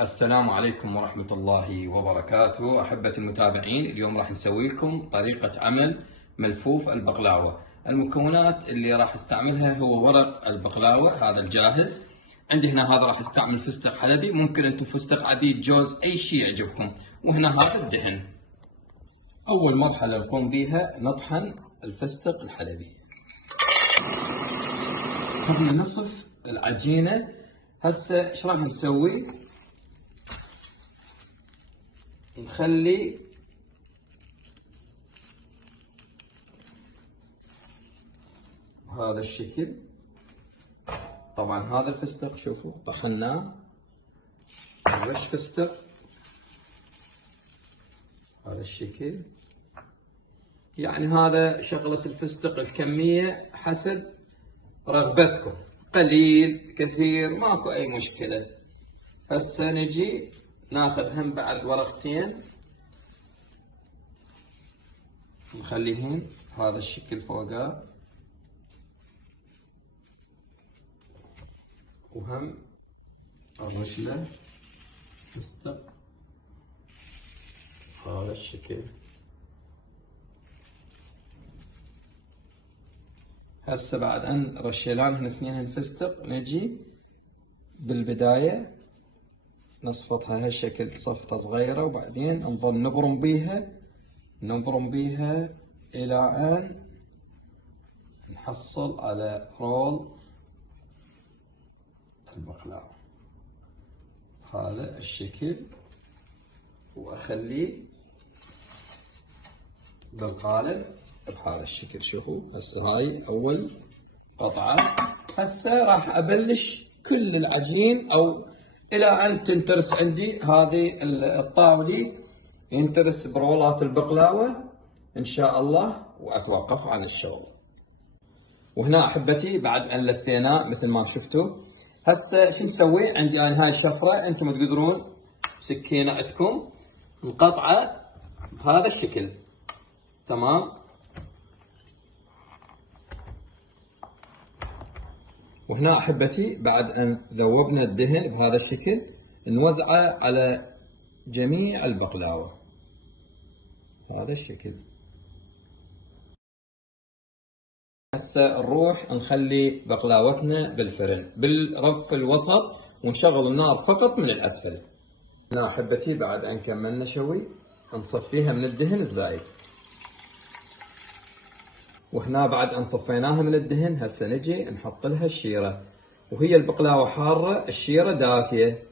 السلام عليكم ورحمة الله وبركاته. أحبة المتابعين، اليوم راح نسوي لكم طريقة عمل ملفوف البقلاوة. المكونات اللي راح استعملها هو ورق البقلاوة هذا الجاهز. عندي هنا هذا راح استعمل فستق حلبي، ممكن انتم فستق عديد، جوز، اي شيء يعجبكم. وهنا هذا الدهن. اول مرحلة نقوم بها نطحن الفستق الحلبي قبل نصف العجينة. هسه ايش راح نسوي؟ نخلي هذا الشكل. طبعا هذا الفستق شوفوا طحناه، رش فستق هذا الشكل. يعني هذا شغلة الفستق الكمية حسب رغبتكم، قليل كثير ماكو اي مشكلة. هسه نجي ناخذ هم بعد ورقتين نخليهن هذا الشكل فوقه، وهم نرش له فستق هذا الشكل. هسه بعد ان رشيناهن اثنين فستق، نجي بالبداية نصفطها هالشكل صفطة صغيرة، وبعدين نظل نبرم بيها إلى أن نحصل على رول البقلاوة هذا الشكل، وأخليه بالقالب بهذا الشكل. شوفوا هسه هاي أول قطعة. هسه راح أبلش كل العجين أو إلى أن تنترس عندي هذه الطاولة، ينترس برولات البقلاوة إن شاء الله، وأتوقف عن الشغل. وهنا أحبتي بعد أن لفيناه مثل ما شفتوا، هسه شو نسوي؟ عندي أنا هاي الشفرة، أنتم تقدرون سكينة عندكم نقطعه بهذا الشكل. تمام. وهنا أحبتي بعد أن ذوبنا الدهن بهذا الشكل، نوزعه على جميع البقلاوة هذا الشكل. هسه نروح نخلي بقلاوتنا بالفرن بالرف الوسط، ونشغل النار فقط من الأسفل. هنا أحبتي بعد أن كملنا شوي نصفيها من الدهن الزايد. وهنا بعد أن صفيناها من الدهن، هسه نجي نحط لها الشيرة، وهي البقلاوة حارة الشيرة دافية،